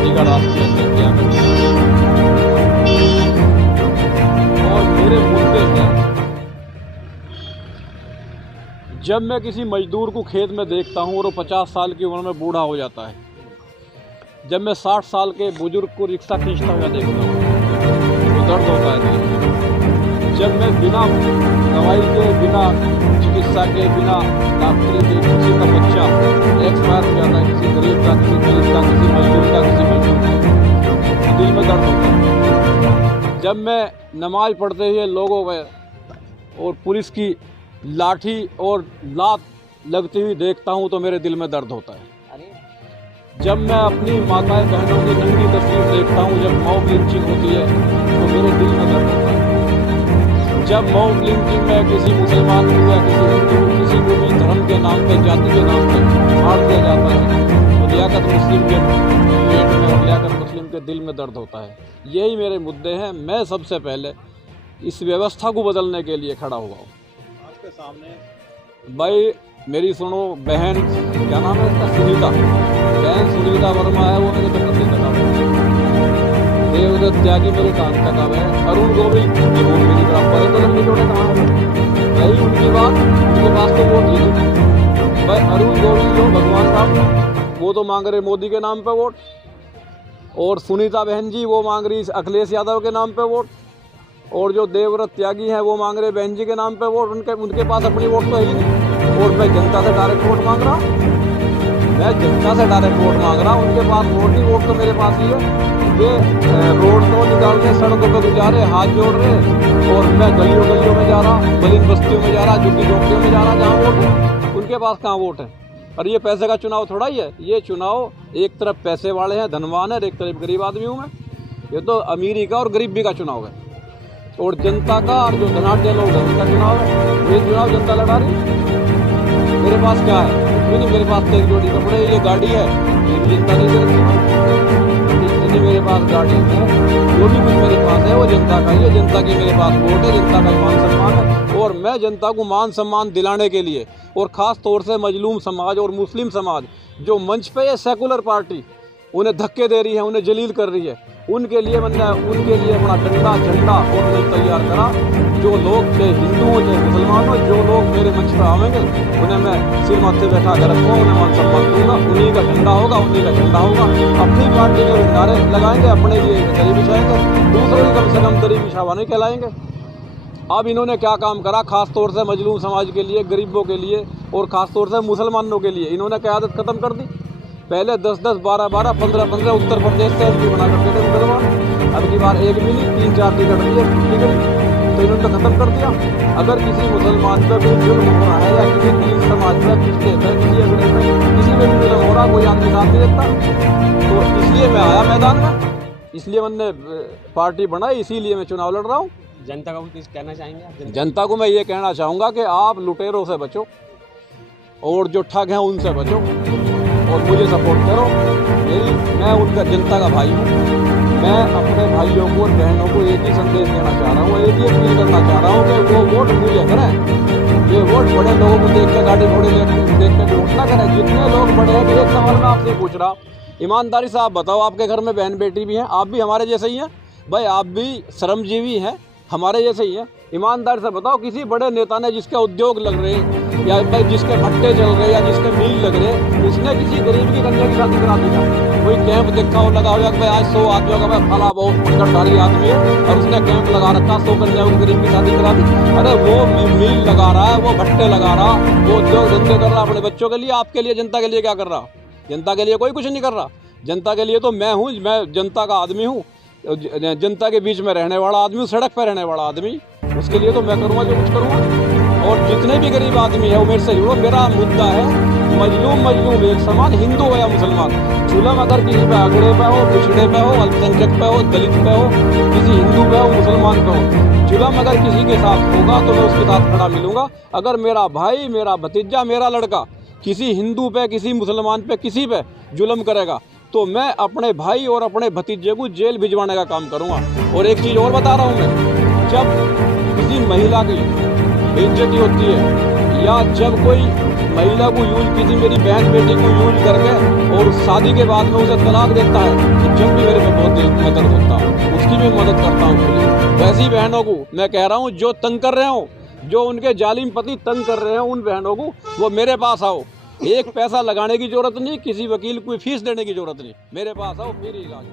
Party का राष्ट्रीय अध्यक्ष क्या करता है। और मेरे मुद्दे हैं, जब मैं किसी मजदूर को खेत में देखता हूँ और वो 50 साल की उम्र में बूढ़ा हो जाता है, जब मैं 60 साल के बुजुर्ग को रिक्शा खींचता हुआ देखता हूँ तो दर्द होता है दिल में। जब मैं बिना दवाई के, बिना चिकित्सा के, बिना डॉक्टरी के किसी का बच्चा एक्सपायर हो जाता है, किसी गरीब का, किसी दलित का, किसी मजदूर का, किसी मजदूर का, तो दिल में दर्द होता है। जब मैं नमाज पढ़ते हुए लोगों में और पुलिस की लाठी और लात लगती हुई देखता हूँ तो मेरे दिल में दर्द होता है। जब मैं अपनी माताएं बहनों की नंगी तस्वीर देखता हूँ, जब मॉब लिंचिंग होती है तो मेरे दिल में दर्द होता है। जब मॉब लिंचिंग में किसी मुसलमान को या किसी हिंदू को, किसी को भी धर्म के नाम पे, जाति के नाम पे मार दिया जाता है तो लियाकत मुस्लिम के पेट में और लियाकत मुस्लिम के दिल में दर्द होता है। यही मेरे मुद्दे हैं। मैं सबसे पहले इस व्यवस्था को बदलने के लिए खड़ा हुआ हूँ। आपके सामने भाई मेरी सुनो बहन, क्या नाम है इसका, सुनीता, बहन सुनीता वर्मा है, वो मेरे पति का नाम है। देवदत्त त्यागी मेरे कान का नाम है। अरुण गोविल ये वोट मेरी बराबर है, तो लंबी चौड़े कहाँ है रही उनकी बात, उनके पास तो वोट ही नहीं। भाई अरुण गोविल जो भगवान राम, वो तो मांग रहे मोदी के नाम पे वोट, और सुनीता बहन जी वो मांग रही अखिलेश यादव के नाम पे वोट, और जो देवव्रत त्यागी हैं वो मांग रहे बहन जी के नाम पे वोट। उनके पास अपनी वोट तो है ही नहीं। और मैं जनता से डायरेक्ट वोट मांग रहा हूँ, मैं जनता से डायरेक्ट वोट मांग रहा हूँ। उनके पास वोट नहीं, वोट तो मेरे पास ही है। वे रोड को निकाल रहे, सड़कों पर गुजारे, हाथ जोड़ रहे, और मैं गलियों गलियों में जा रहा, मलिन बस्तियों में जा रहा, झुग्गी झोंपड़ियों में जा रहा, जहाँ वोट है उनके पास कहाँ वोट है। और ये पैसे का चुनाव थोड़ा ही है। ये चुनाव एक तरफ पैसे वाले हैं, धनवान है, एक तरफ गरीब आदमी हूँ मैं। ये तो अमीरी का और गरीबी का चुनाव है, और जनता का और जो धनाढ़ लोग हैं उनका चुनाव है। ये चुनाव जनता लड़ा रही। मेरे पास क्या है? कुछ भी नहीं। मेरे पास तो एक जोड़ी कपड़े, ये गाड़ी है, ये भी जनता नहीं दे रही। इतनी मेरे पास गाड़ी है, जो भी कुछ मेरे पास है वो जनता का ही है। जनता की मेरे पास वोट है, जनता का मान सम्मान है, और मैं जनता को मान सम्मान दिलाने के लिए, और ख़ास तौर से मजलूम समाज और मुस्लिम समाज जो मंच पे ये सेकुलर पार्टी उन्हें धक्के दे रही है, उन्हें जलील कर रही है, उनके लिए मैंने अपना डंडा झंडा और मैं तैयार करा। जो लोग चाहे हिंदू हो चाहे मुसलमान हो, जो लोग मेरे मंच पर आवेंगे उन्हें मैं सिर माथे बैठा कर रखूँगा, उन्हें मान सम्मान दूंगा। उन्हीं का झंडा होगा, उन्हीं का झंडा होगा। अपनी पार्टी के नारे लगाएंगे, अपने लिए दरी बिछाएंगे, दूसरों की कम से कम दरी बिछावा नहीं कहलाएंगे। अब इन्होंने क्या काम करा, खास तौर से मजलूम समाज के लिए, गरीबों के लिए, और ख़ास तौर से मुसलमानों के लिए इन्होंने क़यादत ख़त्म कर दी। पहले 10-10, 12-12, 15-15 उत्तर प्रदेश से एमपी बना करते थे मुसलमान। अब की बार एक भी नहीं, 3-4 टिकट दिए, तो इन्होंने तो ख़त्म कर दिया। अगर किसी मुसलमान पर कोई जुल्म हो रहा है, या किसी दलित समाज पर, पिछले पर, किसी अगले पर, किसी में भी जुल्म हो रहा, कोई आदमी साथ नहीं देता। तो इसलिए मैं आया मैदान में, इसलिए मैंने पार्टी बनाई, इसीलिए मैं चुनाव लड़ रहा हूँ। जनता को कुछ कहना चाहेंगे आप? जनता को मैं ये कहना चाहूँगा कि आप लुटेरों से बचो, और जो ठग हैं उनसे बचो, और मुझे सपोर्ट करो। मैं उनका जनता का भाई हूँ। मैं अपने भाइयों को और बहनों को एक ही संदेश देना चाह रहा हूँ, एक ही अपील करना चाह रहा हूँ कि वो वोट मुझे करें। ये वोट बड़े लोगों को देख कर, गाड़ी घोड़े देख कर वोट ना करें। जितने लोग बड़े हैं, एक सवाल मैं आपसे पूछ रहा हूँ, ईमानदारी से आप बताओ, आपके घर में बहन बेटी भी हैं, आप भी हमारे जैसे ही हैं भाई, आप भी श्रमजीवी हैं, हमारे जैसे ही हैं। ईमानदारी से बताओ, किसी बड़े नेता ने जिसके उद्योग लग रहे, या भाई जिसके भट्टे चल रहे, या जिसके मिल लग रहे, उसने किसी गरीब की कन्या की शादी करा दी? कोई कैंप देखा हो लगा हो, भाई आज 100 आदमियों का, भाई फला बहुत पंकड़धारी आदमी है और उसने कैंप लगा रखा, 100 कन्याओं की गरीब की शादी करा दी? अरे वो मिल लगा रहा है, वो भट्टे लगा रहा, वो उद्योग धंधे कर रहा अपने बच्चों के लिए। आपके लिए, जनता के लिए क्या कर रहा? जनता के लिए कोई कुछ नहीं कर रहा। जनता के लिए तो मैं हूँ, मैं जनता का आदमी हूँ, जनता के बीच में रहने वाला आदमी, सड़क पर रहने वाला आदमी। उसके लिए तो मैं करूँगा जो कुछ करूँगा। और जितने भी गरीब आदमी है वो मेरे से जुड़ो। मेरा मुद्दा है मजलूम एक समान, हिंदू हो या मुसलमान। जुल्म अगर किसी पे अगड़े पे हो, पिछड़े पे हो, अल्पसंख्यक पे हो, दलित पे हो, किसी हिंदू पे हो, मुसलमान पे हो, जुल्म अगर किसी के साथ होगा तो मैं उसके साथ खड़ा मिलूंगा। अगर मेरा भाई, मेरा भतीजा, मेरा लड़का किसी हिंदू पे, किसी मुसलमान पे, किसी पे जुल्म करेगा तो मैं अपने भाई और अपने भतीजे को जेल भिजवाने का काम करूँगा। और एक चीज़ और बता रहा हूँ मैं, जब किसी महिला की बेइज्जती होती है, या जब कोई महिला को यूज, किसी मेरी बहन बेटी को यूज करके और शादी के बाद में उसे तलाक देता है, तो जब भी मेरे को बहुत दिल में दर्द होता है, उसकी भी मदद करता हूँ खुली। वैसी बहनों को मैं कह रहा हूँ जो तंग कर रहे हो, जो उनके जालिम पति तंग कर रहे हैं, उन बहनों को वो मेरे पास आओ। एक पैसा लगाने की जरूरत नहीं, किसी वकील को फीस देने की जरूरत नहीं, मेरे पास आओ, मेरी इलाज।